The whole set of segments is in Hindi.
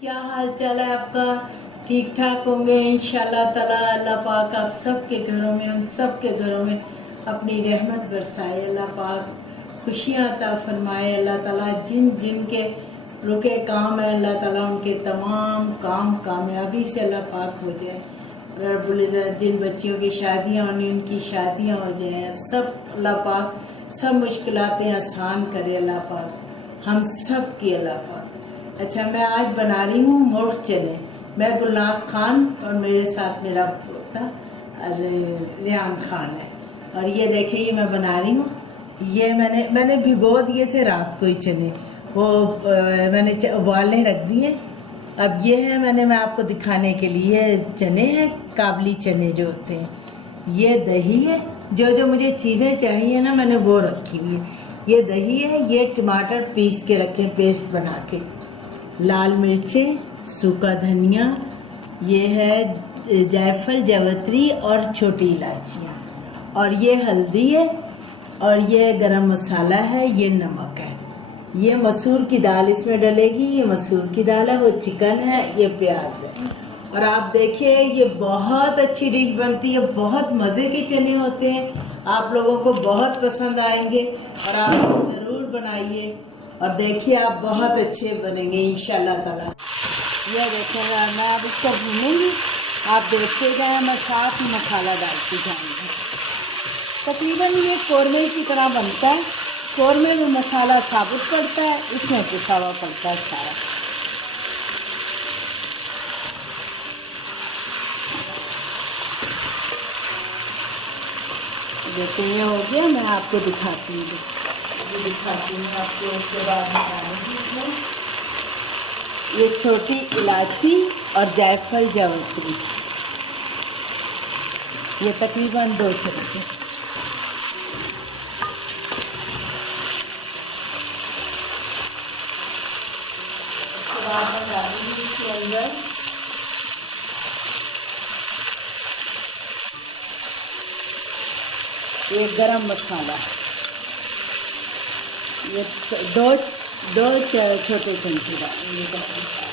क्या हाल चाल है आपका? ठीक ठाक होंगे इंशाल्लाह ताला। अल्लाह पाक आप सबके घरों में, हम सबके घरों में अपनी रहमत बरसाए। अल्लाह पाक खुशियाँ अता फरमाए। अल्लाह ताला जिन जिन के रुके काम है, अल्लाह ताला उनके तमाम काम कामयाबी से अल्लाह पाक हो जाए। रब्बुल इज़्ज़त जिन बच्चियों की शादियाँ होनी उनकी शादियाँ हो जाए। सब अल्लाह पाक सब मुश्किलातें आसान करे अल्लाह पाक, हम सब की अल्लाह पाक। अच्छा, मैं आज बना रही हूँ मोठ चने। मैं गुलनाज खान और मेरे साथ मेरा पोता रियान खान है। और ये देखिए ये मैं बना रही हूँ। ये मैंने भिगो दिए थे रात को ही चने, वो मैंने उबालने रख दिए। अब ये है मैं आपको दिखाने के लिए चने हैं, काबली चने जो होते हैं। ये दही है, जो मुझे चीज़ें चाहिए ना मैंने वो रखी हुई है। ये दही है, ये टमाटर पीस के रखे पेस्ट बना के, लाल मिर्चें, सूखा धनिया, ये है जायफल जावित्री और छोटी इलायचियाँ, और ये हल्दी है, और ये गरम मसाला है, ये नमक है, ये मसूर की दाल इसमें डलेगी, ये मसूर की दाल है, वो चिकन है, ये प्याज है। और आप देखिए ये बहुत अच्छी डिश बनती है, बहुत मज़े के चने होते हैं, आप लोगों को बहुत पसंद आएंगे और आप ज़रूर बनाइए और देखिए आप बहुत अच्छे बनेंगे इंशाल्लाह ताला। यह देखिएगा, मैं अब इसको भूनूंगी, आप देखते जाए, मैं साथ ही मसाला डालती जाऊँगी। तकरीबन ये कौरमे की तरह बनता है। कौरमे में मसाला साबुत पड़ता है, इसमें पिसा हुआ पड़ता है सारा। देखिए ये हो गया, मैं आपको दिखाती हूँ आपको। उसके बाद इसमें ये छोटी इलायची और जायफल जावित्री, ये तकरीबन 2 चम्मच। उसके बाद मैं डालूंगी इसके अंदर ये गरम मसाला, ये दो छोटे चमचे डालेंगे गरम मसाला।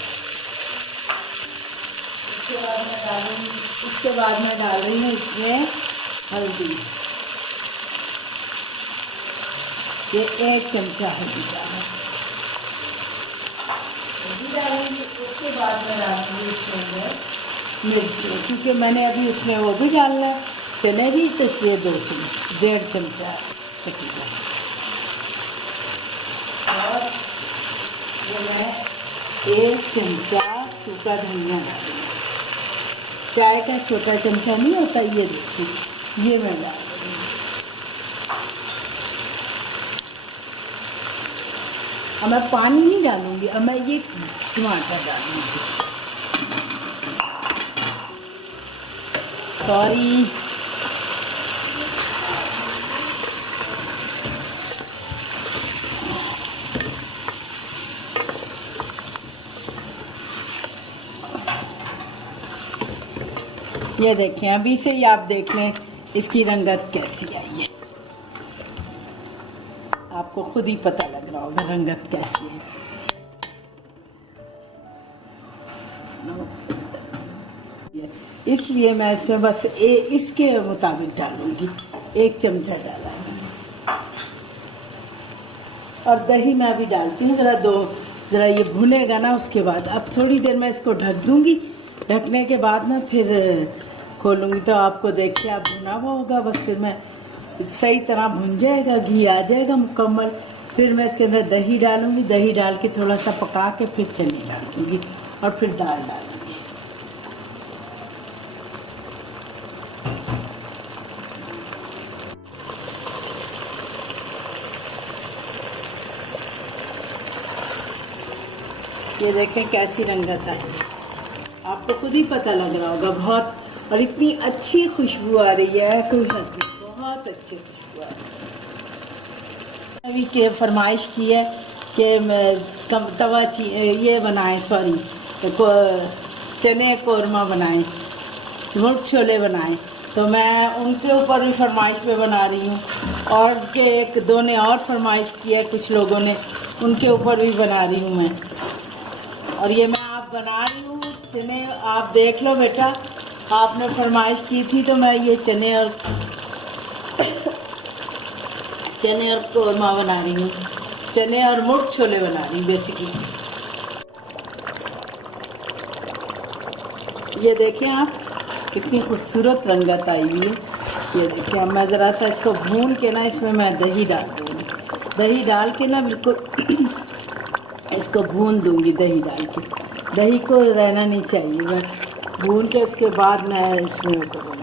उसके बाद मैं डाल रही हूँ इसमें हल्दी, ये 1 चमचा हल्दी डालूंगी। उसके बाद मैं डालूंगी इसके अंदर मिर्ची, क्योंकि मैंने अभी उसमें वो भी डालना है, चने भी, तो इसलिए 2 चम्मच, 1.5 चमचा तकरीबन। और ये मैं 1 चमचा सूखा धनिया डालूंगी, चाय का छोटा चमचा नहीं होता, ये देखिए ये मैं डाल दूँगी। अब मैं पानी नहीं डालूंगी, अब मैं ये टमाटर डालूंगी। सॉरी, ये देखें, अभी से ही आप देख लें इसकी रंगत कैसी आई है, आपको खुद ही पता लग रहा होगा रंगत कैसी है। इसलिए मैं इसमें बस इसके मुताबिक डालूंगी, 1 चमचा डाला है। और दही मैं अभी डालती हूँ, ज़रा ये भुनेगा ना, उसके बाद अब थोड़ी देर मैं इसको ढक दूँगी। ढकने के बाद ना फिर खोलूँगी तो आपको देखिए आप भुना हुआ होगा, बस फिर मैं सही तरह भुन जाएगा, घी आ जाएगा मुकम्मल। फिर मैं इसके अंदर दही डालूँगी, दही डाल के थोड़ा सा पका के फिर चने डालूँगी और फिर दाल डालूँगी। ये देखें कैसी रंगत आई है, आपको खुद ही पता लग रहा होगा बहुत। और इतनी अच्छी खुशबू आ रही है, कोई हद नहीं, बहुत अच्छी खुशबू आ रही है। अभी के फरमाइश की है कि ये बनाएं, सॉरी चने कौरमा बनाएं, मुर्ग छोले बनाएं, तो मैं उनके ऊपर भी फरमाइश पे बना रही हूँ। और के 1-2 ने और फरमाइश की है, कुछ लोगों ने, उनके ऊपर भी बना रही हूँ मैं। और ये मैं आप बना रही हूँ चने। आप देख लो बेटा, आपने फरमाइश की थी तो मैं ये चने और कोरमा बना रही हूँ। चने और मुर्ग छोले बना रही हूँ बेसिकली। ये देखें आप, कितनी खूबसूरत रंगत आई हुई है। ये देखिए, अब मैं ज़रा सा इसको भून के ना इसमें मैं दही डाल दूँगी। दही डाल के ना बिल्कुल इसको भून दूँगी। दही डाल के, दही को रहना नहीं चाहिए, बस भून के उसके बाद मैं इसमें करूँगी।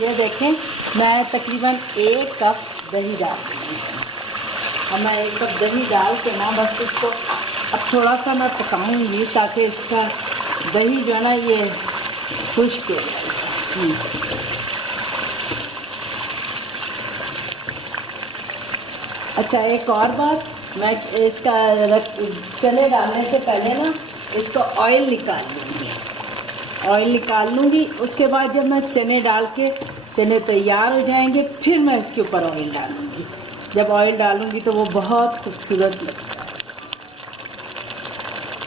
ये देखें, मैं तकरीबन 1 कप दही डाल दूँगी इसमें। अब मैं 1 कप दही डाल के ना बस इसको अब थोड़ा सा मैं पकाऊंगी ताकि इसका दही जो है ना ये खुश्क हो जाए। अच्छा, एक और बात, मैं इसका चने डालने से पहले ना इसको ऑयल निकाल लूँगी। उसके बाद जब मैं चने डाल के चने तैयार हो जाएंगे फिर मैं इसके ऊपर ऑयल डालूँगी। जब ऑयल डालूँगी तो वो बहुत खूबसूरत लगता है,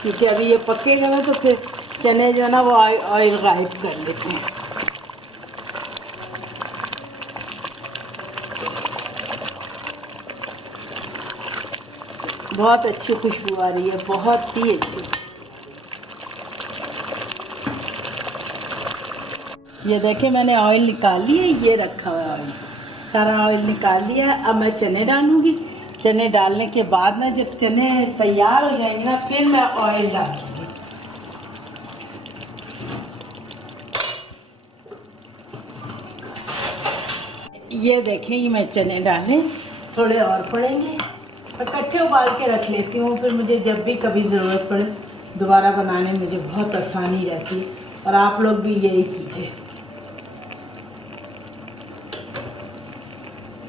क्योंकि अभी ये पकेगा ना तो फिर चने जो है ना वो ऑयल गायब कर लेते हैं। बहुत अच्छी खुशबू आ रही है, बहुत ही अच्छी। ये देखें, मैंने ऑयल निकाल लिया, ये रखा हुआ है ऑयल, सारा ऑयल निकाल लिया है। अब मैं चने डालूँगी। चने डालने के बाद ना जब चने तैयार हो जाएंगे ना फिर मैं ऑयल डालूँगी। ये देखें, ये मैं चने डाले, थोड़े और पड़ेंगे। इकट्ठे उबाल के रख लेती हूँ, फिर मुझे जब भी कभी ज़रूरत पड़े दोबारा बनाने में मुझे बहुत आसानी रहती है। और आप लोग भी यही कीजिए।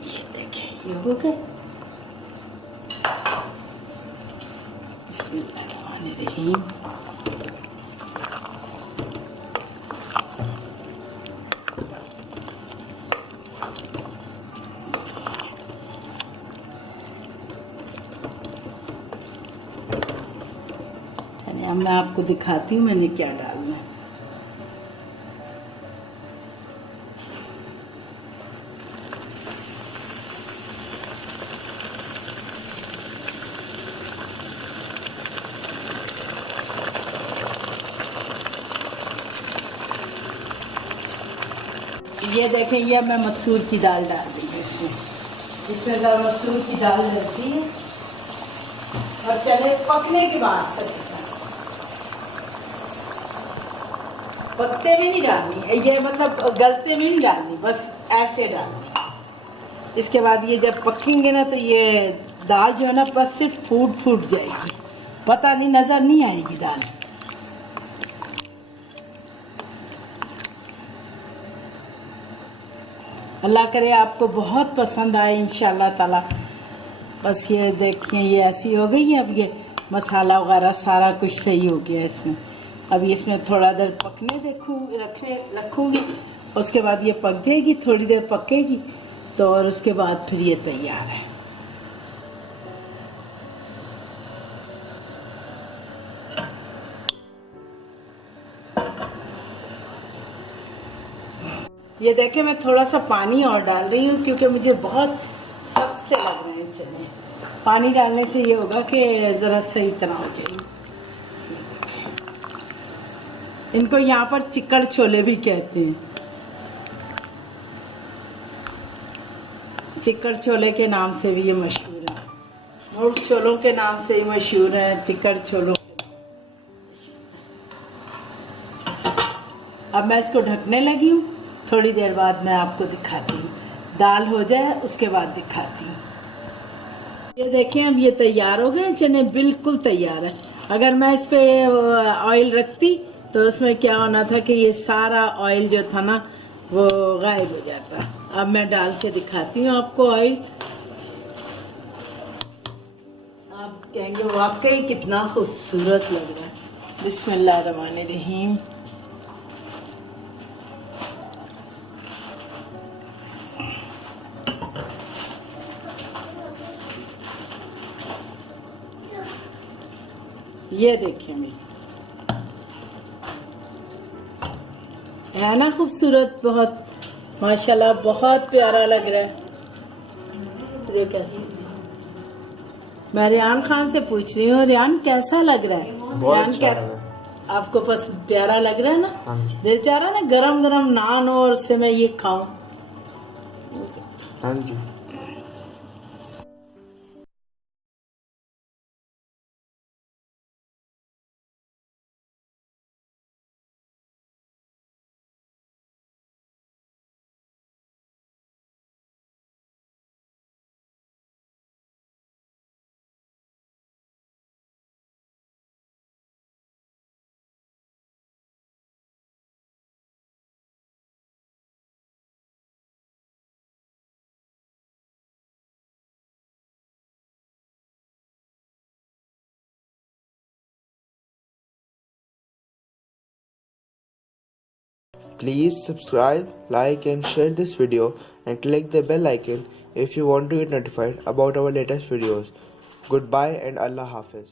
ये देखिए, ये हो गए। बिस्मिल्लाहिर्रहमानिर्रहीम। अब मैं आपको दिखाती हूँ मैंने क्या डालना है। ये देखें, ये मैं मसूर की दाल डाल दूँगी इसमें अगर मसूर की दाल डलती है और चने पकने के बाद पत्ते में नहीं डालनी, ये मतलब गलते में नहीं डालनी, बस ऐसे डालनी। इसके बाद ये जब पकेंगे ना तो ये दाल जो है ना बस सिर्फ फूट जाएगी, पता नहीं नज़र नहीं आएगी दाल। अल्लाह करे आपको बहुत पसंद आए इंशाल्लाह ताला। बस ये देखिए, ये ऐसी हो गई है। अब ये मसाला वगैरह सारा कुछ सही हो गया इसमें। अभी इसमें थोड़ा देर पकने रखूँगी। उसके बाद ये पक जाएगी, थोड़ी देर पकेगी तो और उसके बाद फिर ये तैयार है। ये देखें, मैं थोड़ा सा पानी और डाल रही हूँ क्योंकि मुझे बहुत सख्त से लग रहे हैं चने। पानी डालने से ये होगा कि ज़रा सही तरह हो जाएगी। इनको यहाँ पर चिकड़ छोले भी कहते हैं। चिकड़ छोले के नाम से भी ये मशहूर है, मुर्ग छोलों के नाम से ही मशहूर है, चिकड़ छोलों। अब मैं इसको ढकने लगी हूँ, थोड़ी देर बाद मैं आपको दिखाती हूँ। दाल हो जाए उसके बाद दिखाती हूँ। ये देखें, अब ये तैयार हो गए चने, बिल्कुल तैयार है। अगर मैं इस पे ऑयल रखती तो उसमें क्या होना था कि ये सारा ऑयल जो था ना वो गायब हो जाता। अब मैं डाल के दिखाती हूँ आपको ऑयल। आप कहेंगे वाकई कितना खूबसूरत लग रहा है। बिस्मिल्लाहिर्रहमानिर्रहीम। ये देखिए मेरी, है ना खूबसूरत, बहुत माशाल्लाह, बहुत प्यारा लग रहा है। ये कैसे, मैं रियान खान से पूछ रही हूँ, रियान कैसा लग रहा है? बहुत रियान अच्छा क्या, लगा। आपको पसंद, प्यारा लग रहा है ना? हाँ जी। दिल चाह रहा है ना गरम गरम नान हो और उससे मैं ये खाऊं। हाँ जी। Please subscribe, like and share this video and click the bell icon if you want to get notified about our latest videos. Goodbye and Allah Hafiz.